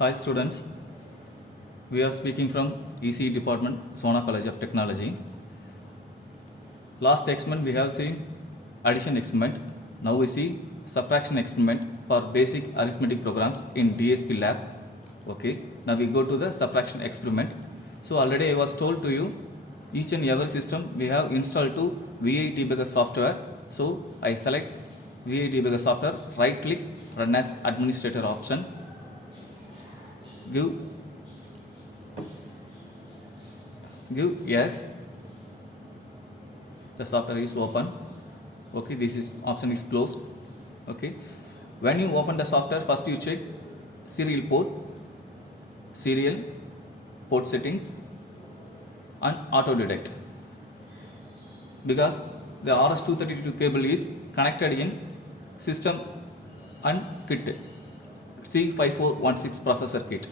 Hi students, we are speaking from ECE department, Sona College of Technology. Last experiment we have seen addition experiment. Now we see subtraction experiment for basic arithmetic programs in DSP lab. Okay, now we go to the subtraction experiment. So already I was told to you, each and every system we have installed to VI debugger software. So I select VI debugger software, right click, run as administrator option, give yes, the software is open. Okay, this is option is closed. Okay, when you open the software, first you check serial port settings and auto detect, because the RS-232 cable is connected in system and kit C5416 processor kit.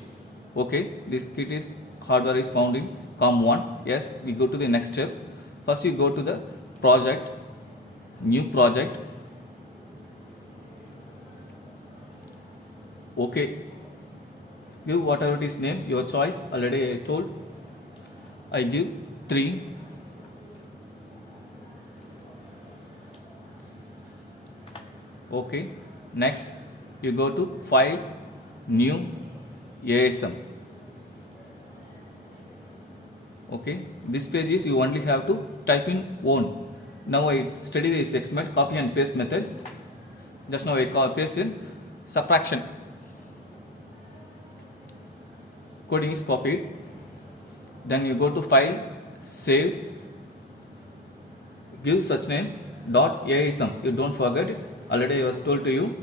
Okay, this kit is hardware is found in COM1. Yes, we go to the next step. First you go to the project, new project. Okay, give whatever it is name, your choice. Already I told, I give 3. Okay, next you go to file, new, ASM. Okay, this page is you only have to type in own. Now I study this experiment, copy and paste method. Just now I paste in subtraction. Coding is copied. Then you go to file, save, give such name .asm. You don't forget it. Already I was told to you.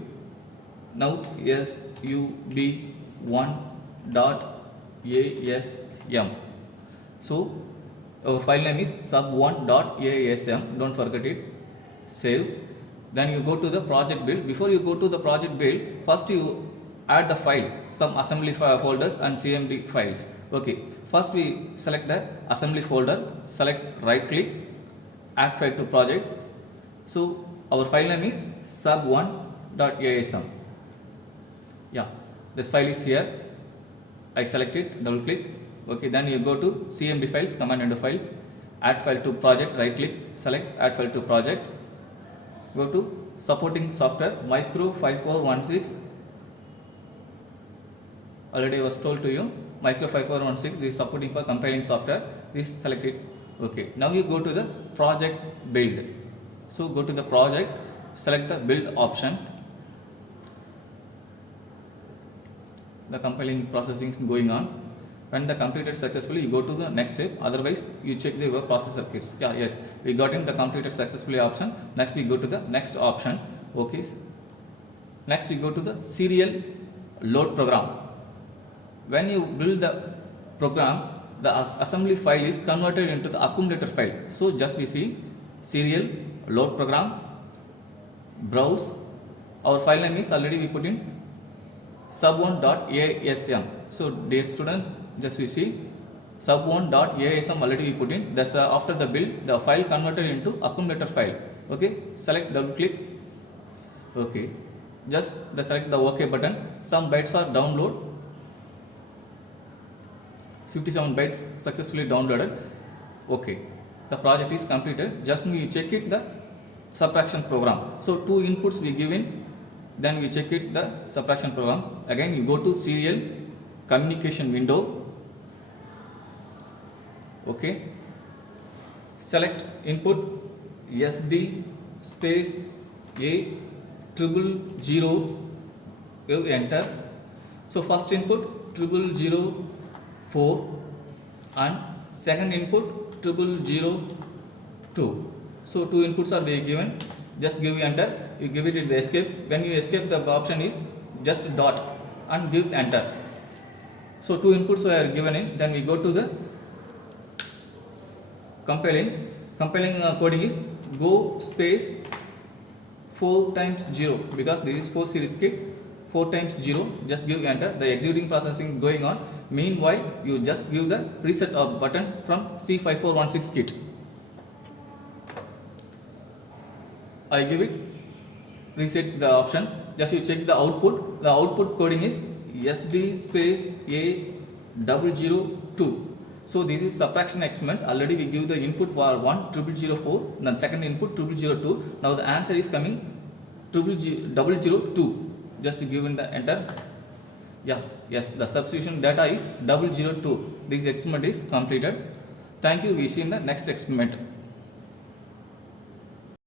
Now sub1.asm. So our file name is sub1.asm. Don't forget it. Save. Then you go to the project build. Before you go to the project build, first you add the file, some assembly folders and CMD files. Okay. First we select the assembly folder. Select right click, add file to project. So our file name is sub1.asm. Yeah, this file is here. I select it, double click. Okay, then you go to CMD files, command window files, add file to project, right click, select add file to project. Go to supporting software, Micro 5416. Already I was told to you, Micro 5416, this is supporting for compiling software. This select it. Okay, now you go to the project build. So go to the project, select the build option. The compiling processing is going on. When the completed successfully, you go to the next step. Otherwise, you check the web processor kits. Yeah, yes, we got in the completed successfully option. Next, we go to the next option. Okay. Next, you go to the serial load program. When you build the program, the assembly file is converted into the accumulator file. So just we see serial load program, browse. Our file name is already we put in sub1.asm. So dear students, just we see sub1.asm already we put in. That's after the build, the file converted into accumulator file. Okay, select, double click. Okay, just select the OK button. Some bytes are download. 57 bytes successfully downloaded. Okay, the project is completed. Just we check it the subtraction program. So 2 inputs we give in, then we check it the subtraction program. Again you go to serial communication window. Okay, select input SD space A000, give enter. So first input 0004 and second input 0002. So 2 inputs are being given. Just give enter. You give it the escape. When you escape, the option is just dot and give enter. So 2 inputs were given in. Then we go to the compiling. Compiling coding is go space 4 times 0, because this is 4 series kit. 4 times 0. Just give enter. The executing processing going on. Meanwhile, you just give the reset of button from C5416 kit. I give it reset the option. Just you check the output coding is SD space A002. So this is subtraction experiment. Already we give the input for 1 0004, then second input 0002. Now the answer is coming 002. Just give in the enter. Yeah, yes, the substitution data is 002. This experiment is completed. Thank you. We see in the next experiment.